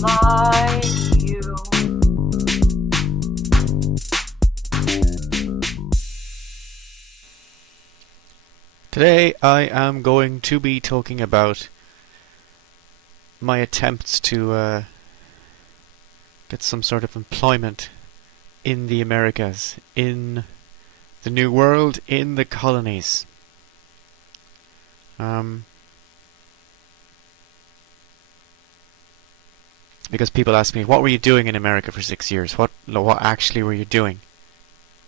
like you. Today I am going to be talking about my attempts to get some sort of employment in the Americas, in the New World, in the colonies. Because people ask me, what were you doing in America for 6 years? What actually were you doing?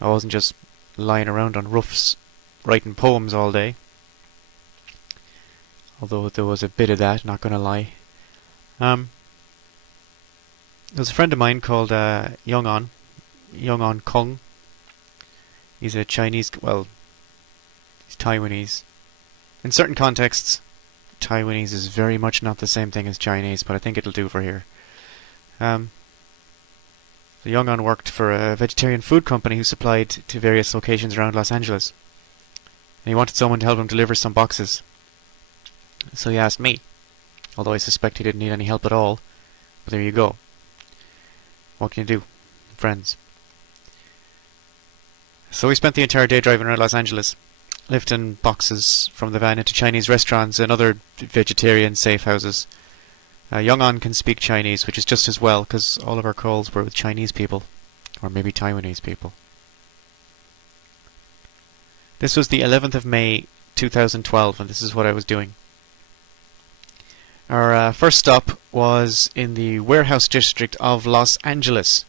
I wasn't just lying around on roofs writing poems all day. Although there was a bit of that, not gonna lie. There was a friend of mine called Young On Kung. He's a Chinese, well, he's Taiwanese. In certain contexts, Taiwanese is very much not the same thing as Chinese, but I think it'll do for here. So Young On worked for a vegetarian food company who supplied to various locations around Los Angeles. And he wanted someone to help him deliver some boxes. So he asked me, although I suspect he didn't need any help at all. But there you go. What can you do? Friends. So we spent the entire day driving around Los Angeles, lifting boxes from the van into Chinese restaurants and other vegetarian safe houses. Young On can speak Chinese, which is just as well, because all of our calls were with Chinese people, or maybe Taiwanese people. This was the 11th of May 2012, and this is what I was doing. Our first stop was in the warehouse district of Los Angeles,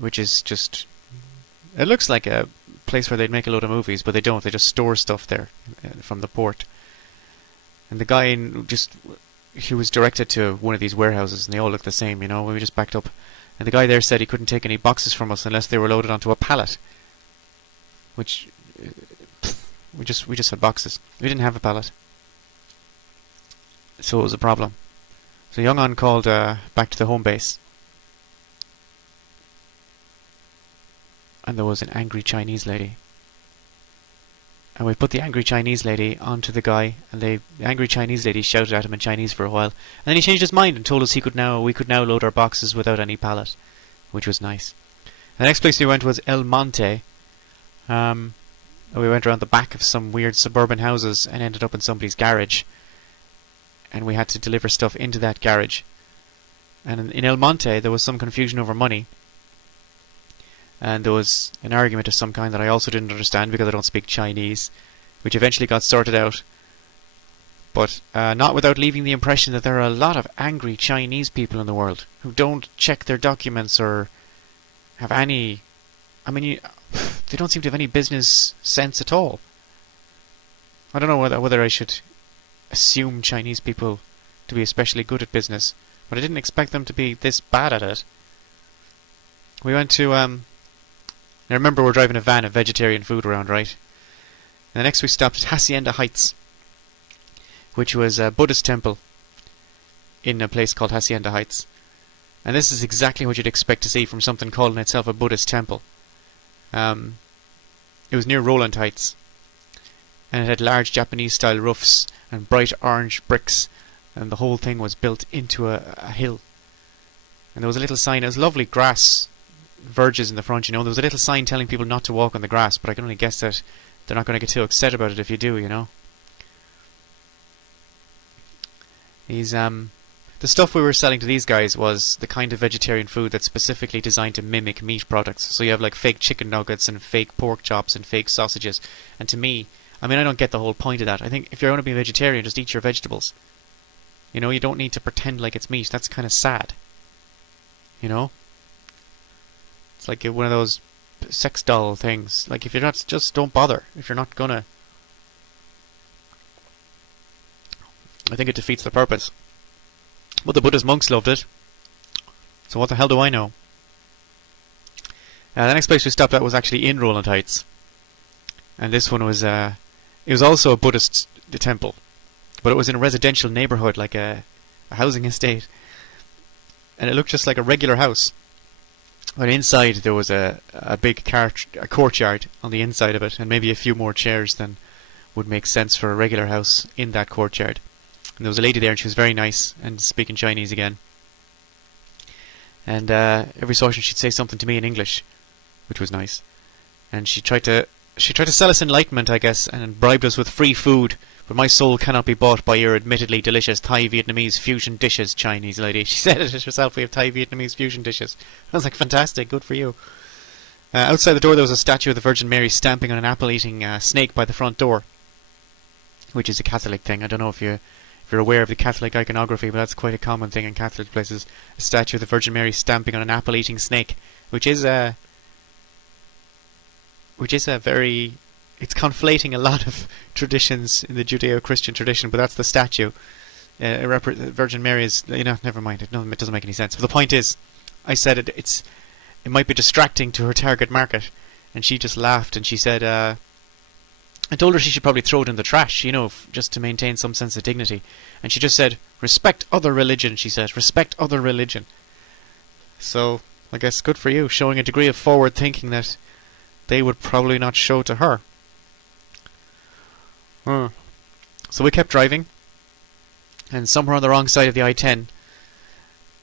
which is just... It looks like a place where they'd make a load of movies, but they don't. They just store stuff there from the port. And the guy he was directed to one of these warehouses, and they all look the same, you know. We just backed up, and the guy there said he couldn't take any boxes from us unless they were loaded onto a pallet. Which... We just had boxes. We didn't have a pallet. So it was a problem. So Young On called back to the home base. And there was an angry Chinese lady. And we put the angry Chinese lady onto the guy, and the angry Chinese lady shouted at him in Chinese for a while. And then he changed his mind and told us we could now load our boxes without any pallet, which was nice. The next place we went was El Monte. We went around the back of some weird suburban houses and ended up in somebody's garage. And we had to deliver stuff into that garage. And in El Monte there was some confusion over money. And there was an argument of some kind that I also didn't understand because I don't speak Chinese, which eventually got sorted out. But not without leaving the impression that there are a lot of angry Chinese people in the world who don't check their documents or have any... they don't seem to have any business sense at all. I don't know whether I should assume Chinese people to be especially good at business, but I didn't expect them to be this bad at it. We went to... I remember we're driving a van of vegetarian food around, right? And the next we stopped at Hacienda Heights, which was a Buddhist temple in a place called Hacienda Heights. And this is exactly what you'd expect to see from something calling itself a Buddhist temple. It was near Roland Heights, and it had large Japanese-style roofs and bright orange bricks, and the whole thing was built into a hill. And there was a little sign. It was lovely grass verges in the front, you know. There was a little sign telling people not to walk on the grass, but I can only guess that they're not going to get too upset about it if you do, you know. The stuff we were selling to these guys was the kind of vegetarian food that's specifically designed to mimic meat products. So you have like fake chicken nuggets and fake pork chops and fake sausages. And to me, I don't get the whole point of that. I think if you're going to be a vegetarian, just eat your vegetables. You know, you don't need to pretend like it's meat. That's kind of sad. You know? It's like one of those sex doll things. Like, if you're not, just don't bother. If you're not gonna... I think it defeats the purpose. But the Buddhist monks loved it. So what the hell do I know? The next place we stopped at was actually in Roland Heights. And this one was... it was also a Buddhist temple. But it was in a residential neighborhood, like a housing estate. And it looked just like a regular house. But inside there was a big courtyard on the inside of it, and maybe a few more chairs than would make sense for a regular house in that courtyard. And there was a lady there, and she was very nice, and speaking Chinese again. And every so often she'd say something to me in English, which was nice. And she tried to sell us enlightenment, I guess, and bribed us with free food. But my soul cannot be bought by your admittedly delicious Thai Vietnamese fusion dishes, Chinese lady. She said it herself. We have Thai Vietnamese fusion dishes. I was like, fantastic, good for you. Outside the door there was a statue of the Virgin Mary stamping on an apple-eating snake by the front door, which is a Catholic thing. I don't know if you're aware of the Catholic iconography, but that's quite a common thing in Catholic places. A statue of the Virgin Mary stamping on an apple-eating snake, which is a very... It's conflating a lot of traditions in the Judeo-Christian tradition, but that's the statue. Virgin Mary is... never mind. It doesn't make any sense. But the point is, I said it might be distracting to her target market, and she just laughed, and she said... I told her she should probably throw it in the trash, just to maintain some sense of dignity. And she just said, respect other religion, she said. Respect other religion. So, I guess good for you, showing a degree of forward thinking that they would probably not show to her. So we kept driving, and somewhere on the wrong side of the I-10,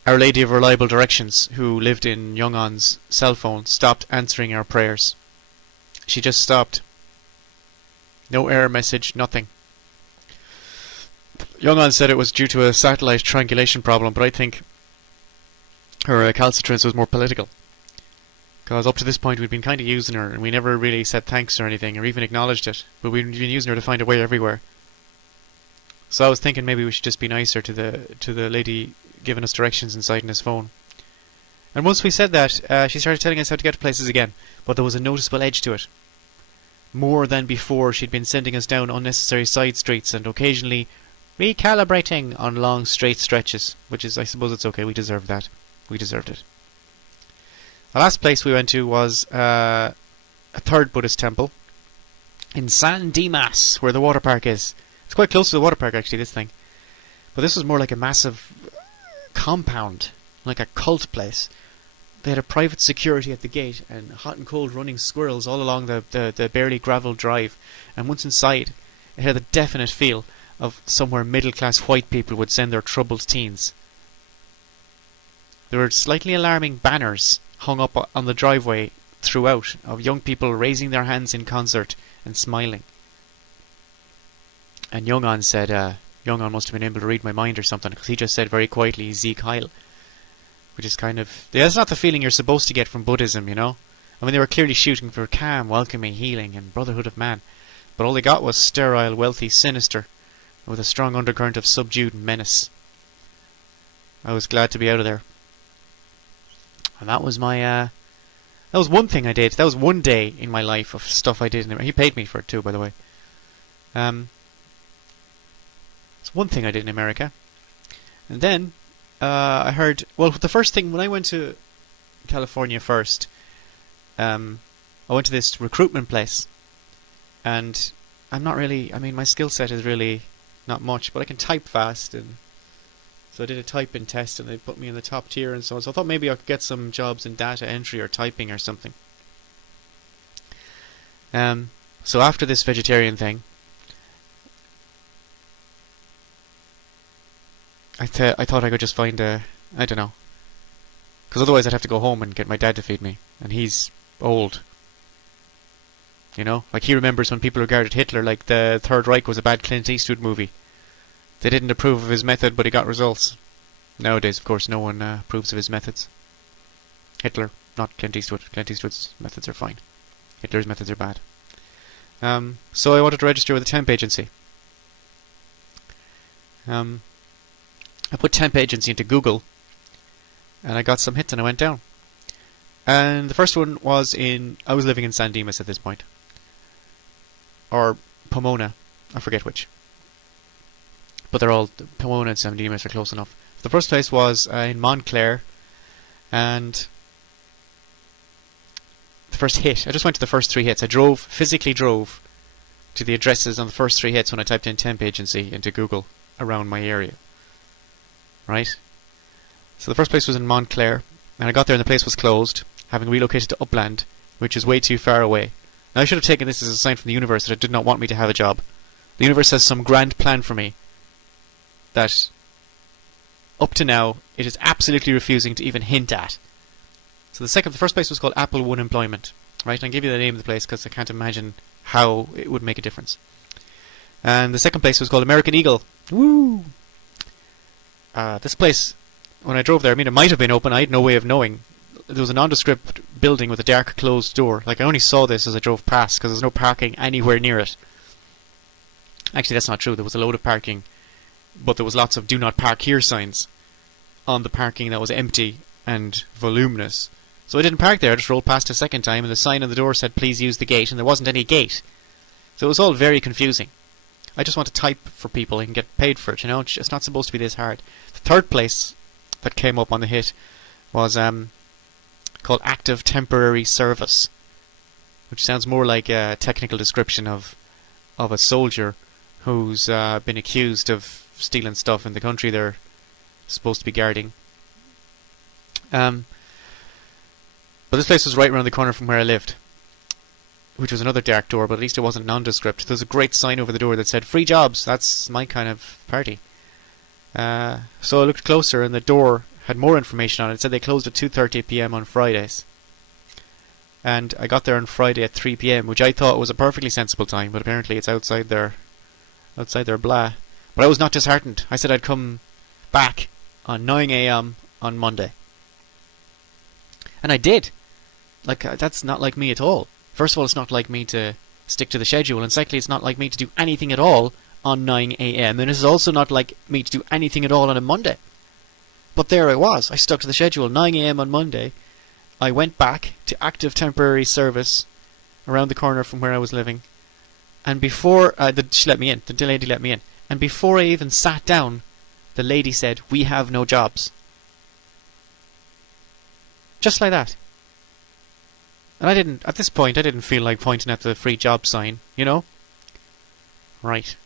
Our Lady of Reliable Directions, who lived in Young-On's cell phone, stopped answering our prayers. She just stopped. No error message, nothing. Young-On said it was due to a satellite triangulation problem, but I think her recalcitrance was more political. Because up to this point we'd been kind of using her, and we never really said thanks or anything, or even acknowledged it. But we'd been using her to find a way everywhere. So I was thinking maybe we should just be nicer to the lady giving us directions inside in his phone. And once we said that, she started telling us how to get to places again, but there was a noticeable edge to it. More than before, she'd been sending us down unnecessary side streets and occasionally recalibrating on long straight stretches, which is, I suppose it's okay, we deserved that. We deserved it. The last place we went to was a third Buddhist temple in San Dimas, where the water park is. It's quite close to the water park, actually, this thing. But this was more like a massive compound, like a cult place. They had a private security at the gate and hot and cold running squirrels all along the barely gravelled drive. And once inside, it had a definite feel of somewhere middle-class white people would send their troubled teens. There were slightly alarming banners hung up on the driveway throughout of young people raising their hands in concert and smiling. And Young-On said, Young-On must have been able to read my mind or something, because he just said very quietly, Zeke Heil. Which is kind of... That's not the feeling you're supposed to get from Buddhism, I mean, they were clearly shooting for calm, welcoming, healing, and brotherhood of man. But all they got was sterile, wealthy, sinister, with a strong undercurrent of subdued menace. I was glad to be out of there. And that was my... that was one thing I did. That was one day in my life of stuff I did. He paid me for it too, by the way. It's one thing I did in America. And then I heard... Well, the first thing, when I went to California first, I went to this recruitment place. And I'm not really... I mean, my skill set is really not much, but I can type fast. And so I did a typing test, and they put me in the top tier and so on. So I thought maybe I could get some jobs in data entry or typing or something. So after this vegetarian thing, I thought I could just find a... I don't know. Because otherwise I'd have to go home and get my dad to feed me. And he's old. Like he remembers when people regarded Hitler like the Third Reich was a bad Clint Eastwood movie. They didn't approve of his method, but he got results. Nowadays, of course, no one approves of his methods. Hitler, not Clint Eastwood. Clint Eastwood's methods are fine. Hitler's methods are bad. So I wanted to register with a temp agency. I put temp agency into Google, and I got some hits, and I went down. And the first one was I was living in San Dimas at this point. Or Pomona, I forget which. But they're all, Pomona and San Dimas are close enough. The first place was in Montclair, and the first hit, I just went to the first three hits. I physically drove to the addresses on the first three hits when I typed in temp agency into Google around my area. Right? So the first place was in Montclair, and I got there and the place was closed, having relocated to Upland, which is way too far away. Now I should have taken this as a sign from the universe that it did not want me to have a job. The universe has some grand plan for me that up to now, it is absolutely refusing to even hint at. So the first place was called Apple One Employment, right? I'll give you the name of the place because I can't imagine how it would make a difference. And the second place was called American Eagle. Woo! This place, when I drove there, I mean, it might have been open. I had no way of knowing. There was a nondescript building with a dark closed door. Like, I only saw this as I drove past because there's no parking anywhere near it. Actually, that's not true. There was a load of parking, but there was lots of "Do Not Park Here" signs on the parking that was empty and voluminous. So I didn't park there. I just rolled past a second time, and the sign on the door said, "Please use the gate," and there wasn't any gate. So it was all very confusing. I just want to type for people and get paid for it, you know? It's not supposed to be this hard. The third place that came up on the hit was called Active Temporary Service, which sounds more like a technical description of a soldier who's been accused of stealing stuff in the country they're supposed to be guarding. But this place was right around the corner from where I lived, which was another dark door, but at least it wasn't nondescript. There was a great sign over the door that said, "Free jobs." That's my kind of party. So I looked closer, and the door had more information on it. It said they closed at 2:30 p.m. on Fridays. And I got there on Friday at 3 p.m., which I thought was a perfectly sensible time, but apparently it's outside their blah. But I was not disheartened. I said I'd come back on 9 a.m. on Monday. And I did. Like, that's not like me at all. First of all, it's not like me to stick to the schedule, and secondly, it's not like me to do anything at all on 9 a.m. and it's also not like me to do anything at all on a Monday. But there I was. I stuck to the schedule. 9 a.m. on Monday. I went back to Active Temporary Service around the corner from where I was living, and before she let me in, the lady let me in, and before I even sat down, the lady said, "We have no jobs." Just like that. And at this point, I didn't feel like pointing at the free job sign, you know? Right.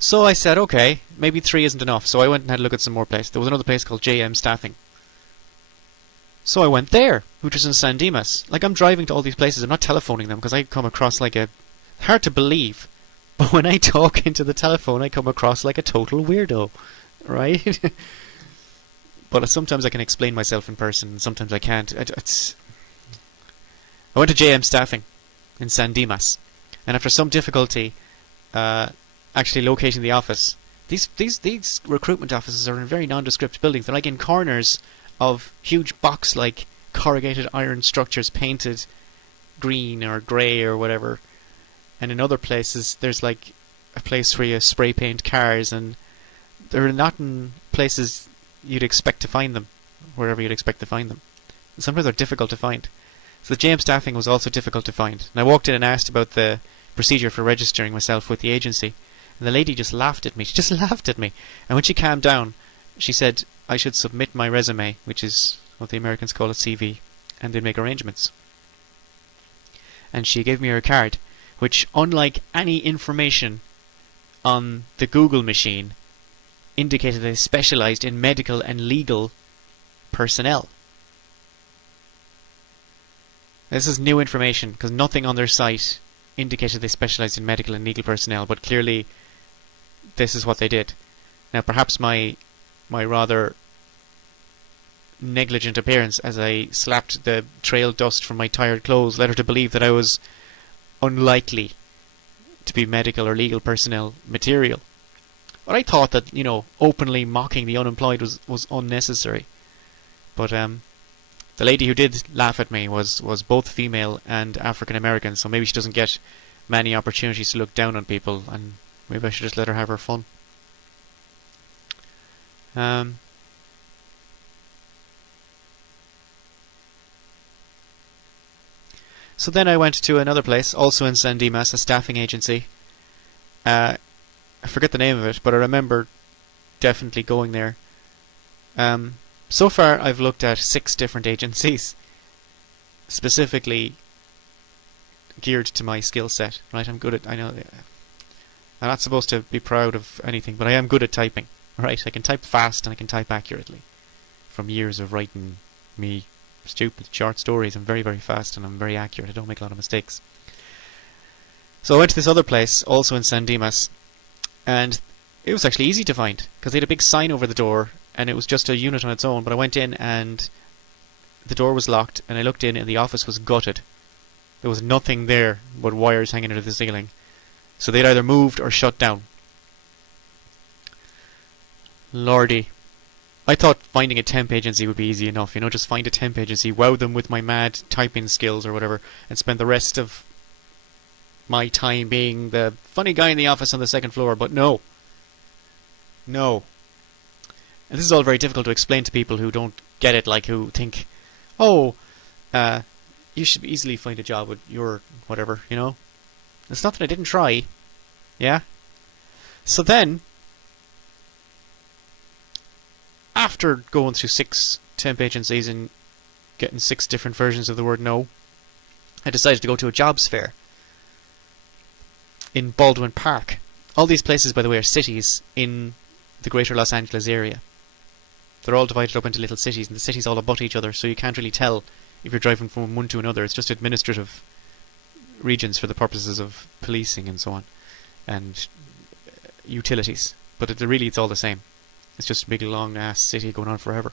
So I said, okay, maybe 3 isn't enough. So I went and had a look at some more places. There was another place called JM Staffing. So I went there, which was in San Dimas. Like, I'm driving to all these places. I'm not telephoning them because I come across like a... Hard to believe. But when I talk into the telephone, I come across like a total weirdo. Right? But sometimes I can explain myself in person, and sometimes I can't. I went to JM Staffing in San Dimas, and after some difficulty actually locating the office, these recruitment offices are in very nondescript buildings. They're like in corners of huge box-like corrugated iron structures painted green or grey or whatever. And in other places, there's like a place where you spray paint cars, and they're not in places you'd expect to find them, wherever you'd expect to find them. And sometimes they're difficult to find. So the JM Staffing was also difficult to find. And I walked in and asked about the procedure for registering myself with the agency, and the lady just laughed at me. She just laughed at me. And when she calmed down, she said I should submit my resume, which is what the Americans call a CV, and they'd make arrangements. And she gave me her card, which, unlike any information on the Google machine, indicated they specialised in medical and legal personnel. This is new information because nothing on their site indicated they specialised in medical and legal personnel, but clearly this is what they did. Now perhaps my rather negligent appearance as I slapped the trail dust from my tired clothes led her to believe that I was unlikely to be medical or legal personnel material. But I thought that, you know, openly mocking the unemployed was unnecessary. But the lady who did laugh at me was both female and African American, so maybe she doesn't get many opportunities to look down on people, and maybe I should just let her have her fun. So then I went to another place, also in San Dimas, a staffing agency. I forget the name of it, but I remember definitely going there. So far, I've looked at 6 different agencies, specifically geared to my skill set. Right, I'm good at. I know I'm not supposed to be proud of anything, but I am good at typing. Right, I can type fast and I can type accurately. From years of writing me stupid short stories, I'm very, very fast and I'm very accurate. I don't make a lot of mistakes. So I went to this other place, also in San Dimas. And It was actually easy to find because they had a big sign over the door, and it was just a unit on its own. But I went in and the door was locked, and I looked in, and the office was gutted. There was nothing there but wires hanging out of the ceiling. So they'd either moved or shut down. Lordy. I thought finding a temp agency would be easy enough, just find a temp agency, wow them with my mad typing skills or whatever, and spend the rest of my time being the funny guy in the office on the second floor. But no. No. And this is all very difficult to explain to people who don't get it, like who think, oh, you should easily find a job with your whatever, It's not that I didn't try. Yeah? So then, after going through 6 temp agencies and getting 6 different versions of the word no, I decided to go to a jobs fair in Baldwin Park. All these places, by the way, are cities in the greater Los Angeles area. They're all divided up into little cities, and the cities all abut each other, so you can't really tell if you're driving from one to another. It's just administrative regions for the purposes of policing and so on, and utilities. But really, it's all the same. It's just a big, long-ass city going on forever.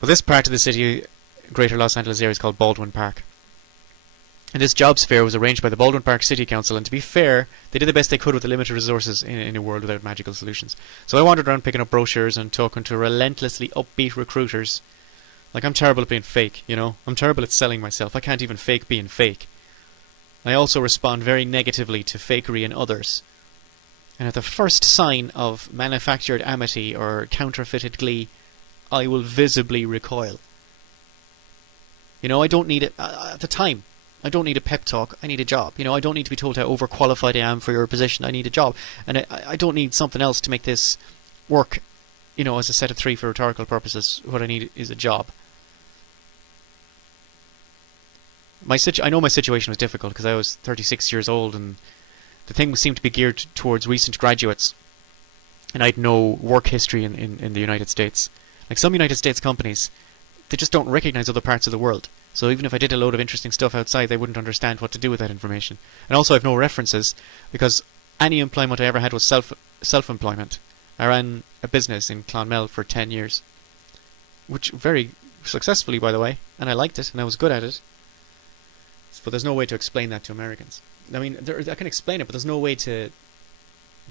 But this part of the city, greater Los Angeles area, is called Baldwin Park. And this jobs fair was arranged by the Baldwin Park City Council, and to be fair, they did the best they could with the limited resources in a world without magical solutions. So I wandered around picking up brochures and talking to relentlessly upbeat recruiters. Like, I'm terrible at being fake, I'm terrible at selling myself. I can't even fake being fake. I also respond very negatively to fakery in others. And at the first sign of manufactured amity or counterfeited glee, I will visibly recoil. I don't need it at the time. I don't need a pep talk. I need a job. I don't need to be told how overqualified I am for your position. I need a job. And I don't need something else to make this work, as a set of 3 for rhetorical purposes. What I need is a job. I know my situation was difficult because I was 36 years old, and the thing seemed to be geared towards recent graduates. And I had no work history in the United States. Like some United States companies, they just don't recognize other parts of the world. So even if I did a load of interesting stuff outside, they wouldn't understand what to do with that information. And also I have no references, because any employment I ever had was self-employment. I ran a business in Clonmel for 10 years. Which very successfully, by the way. And I liked it, and I was good at it. But there's no way to explain that to Americans. I mean, I can explain it, but there's no way to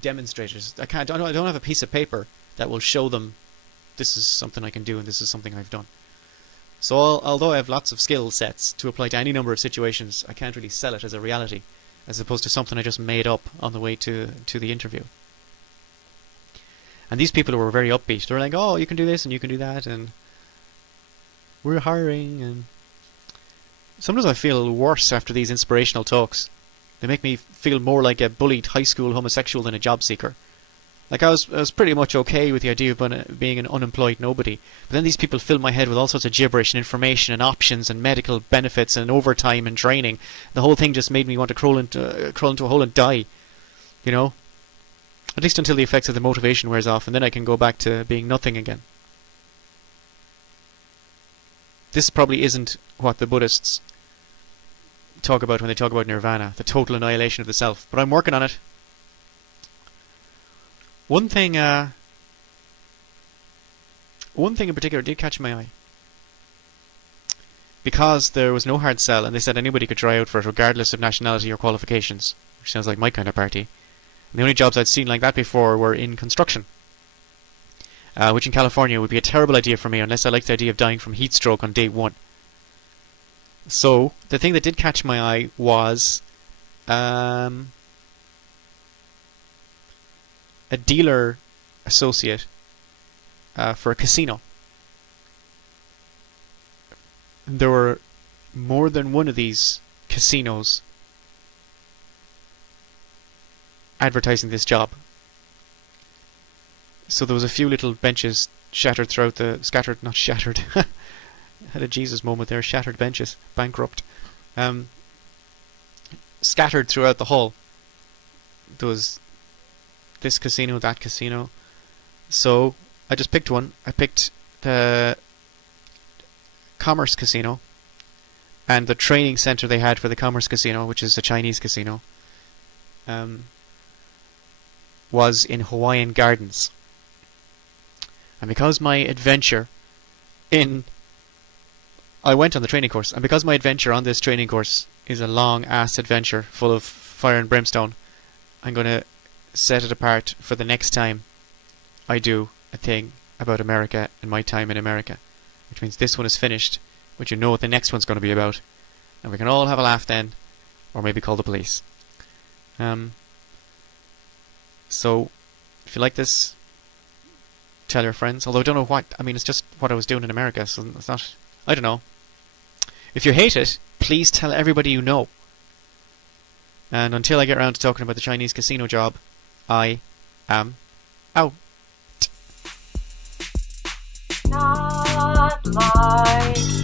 demonstrate it. I don't have a piece of paper that will show them this is something I can do and this is something I've done. So although I have lots of skill sets to apply to any number of situations, I can't really sell it as a reality, as opposed to something I just made up on the way to the interview. And these people were very upbeat. They were like, oh, you can do this and you can do that, and we're hiring. And sometimes I feel worse after these inspirational talks. They make me feel more like a bullied high school homosexual than a job seeker. Like, I was pretty much okay with the idea of being an unemployed nobody. But then these people fill my head with all sorts of gibberish and information and options and medical benefits and overtime and training. The whole thing just made me want to crawl into a hole and die. At least until the effects of the motivation wears off, and then I can go back to being nothing again. This probably isn't what the Buddhists talk about when they talk about nirvana, the total annihilation of the self. But I'm working on it. One thing in particular did catch my eye. Because there was no hard sell, and they said anybody could try out for it regardless of nationality or qualifications, which sounds like my kind of party. And the only jobs I'd seen like that before were in construction, which in California would be a terrible idea for me unless I liked the idea of dying from heat stroke on day 1. So, the thing that did catch my eye was a dealer associate for a casino. There were more than one of these casinos advertising this job. So there was a few little benches scattered throughout not shattered. Had a Jesus moment there, shattered benches, bankrupt. Scattered throughout the hall. There was this casino, that casino. So I just picked one. I picked the Commerce Casino and the training center they had for the Commerce Casino, which is a Chinese casino. was in Hawaiian Gardens. And because my adventure in... I went on the training course, and because my adventure on this training course is a long-ass adventure full of fire and brimstone, I'm going to set it apart for the next time I do a thing about America and my time in America. Which means this one is finished, but you know what the next one's going to be about. And we can all have a laugh then, or maybe call the police. So, if you like this, tell your friends. Although I don't know what, I mean, it's just what I was doing in America, so it's not, I don't know. If you hate it, please tell everybody you know. And until I get around to talking about the Chinese casino job, I am out. Not like